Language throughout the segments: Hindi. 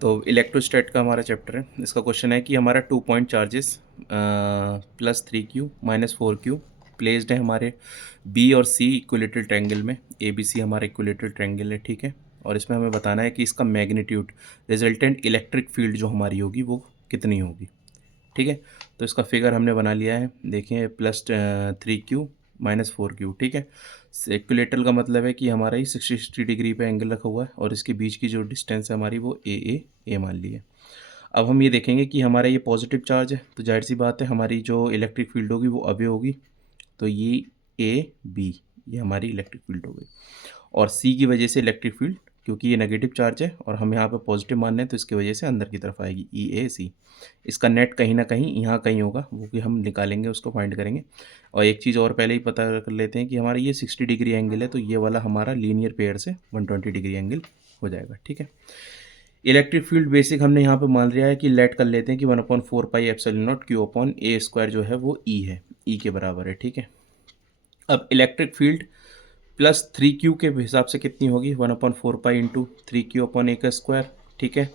तो इलेक्ट्रोस्टैट का हमारा चैप्टर है। इसका क्वेश्चन है कि हमारा 2 point charges +3Q -4Q placed है हमारे बी और सी इक्विलेटरल ट्रायंगल में। ए बी सी हमारा इक्विलेटरल ट्रायंगल है, ठीक है। और इसमें हमें बताना है कि इसका मैग्नीट्यूड, रिजल्टेंट इलेक्ट्रिक फील्ड जो हमारी होगी वो कितनी होगी, ठीक है। तो इसका फिगर हमने बना लिया है, देखिए +3Q -4Q, ठीक है। इक्विलेटरल का मतलब है कि हमारा ये 60 डिग्री पे एंगल रखा हुआ है और इसके बीच की जो डिस्टेंस है हमारी वो ए मान ली है। अब हम ये देखेंगे कि हमारा ये पॉजिटिव चार्ज है, तो जाहिर सी बात है हमारी जो इलेक्ट्रिक फील्ड होगी वो अवे होगी। तो ये ए बी, ये हमारी इलेक्ट्रिक फील्ड हो गई। और सी की वजह से इलेक्ट्रिक फील्ड, क्योंकि ये नेगेटिव चार्ज है और हम यहाँ पे पॉजिटिव मान रहे हैं, तो इसकी वजह से अंदर की तरफ आएगी ई ए सी। इसका नेट कहीं ना कहीं यहाँ कहीं होगा, वो भी हम निकालेंगे, उसको फाइंड करेंगे। और एक चीज़ और पहले ही पता कर लेते हैं कि हमारा ये 60 डिग्री एंगल है, तो ये वाला हमारा लीनियर पेयर से 120 डिग्री एंगल हो जाएगा, ठीक है। इलेक्ट्रिक फील्ड बेसिक हमने यहाँ पे मान लिया है कि लेट कर लेते हैं कि 1/4πε0 Q/A² जो है वो ई है, ई के बराबर है, ठीक है। अब इलेक्ट्रिक फील्ड +3Q के हिसाब से कितनी होगी, 1/4π × 3Q/A², ठीक है।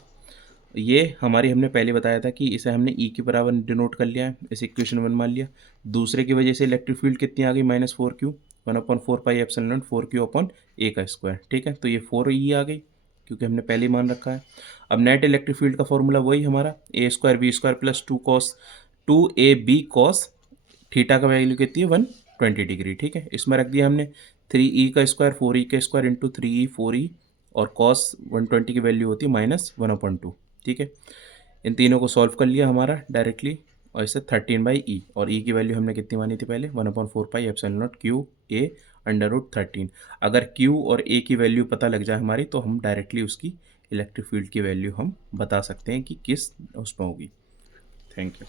ये हमारी हमने पहले बताया था कि इसे हमने ई के बराबर डिनोट कर लिया है, इसे इक्वेशन 1 मान लिया। दूसरे की वजह से इलेक्ट्रिक फील्ड कितनी आ गई, -4Q, 1/4πε0 4Q/A², ठीक है। तो ये 4E आ गई, क्योंकि हमने पहले ही मान रखा है। अब नेट इलेक्ट्रिक फील्ड का फॉर्मूला वही हमारा A²B² +2 cos 2AB cos theta का वैल्यू कितनी है, 120 डिग्री, ठीक है। इसमें रख दिया हमने 3E² 4E² into 3E 4E, और cos 120 की वैल्यू होती है -1/2, ठीक है। इन तीनों को सॉल्व कर लिया हमारा डायरेक्टली, और इससे 13/E, और E की वैल्यू हमने कितनी मानी थी पहले, 1/4πε0Q/A√13। अगर Q और A की वैल्यू पता लग जाए हमारी, तो हम डायरेक्टली उसकी इलेक्ट्रिक फील्ड की वैल्यू हम बता सकते हैं कि किस उसमें होगी। Thank you.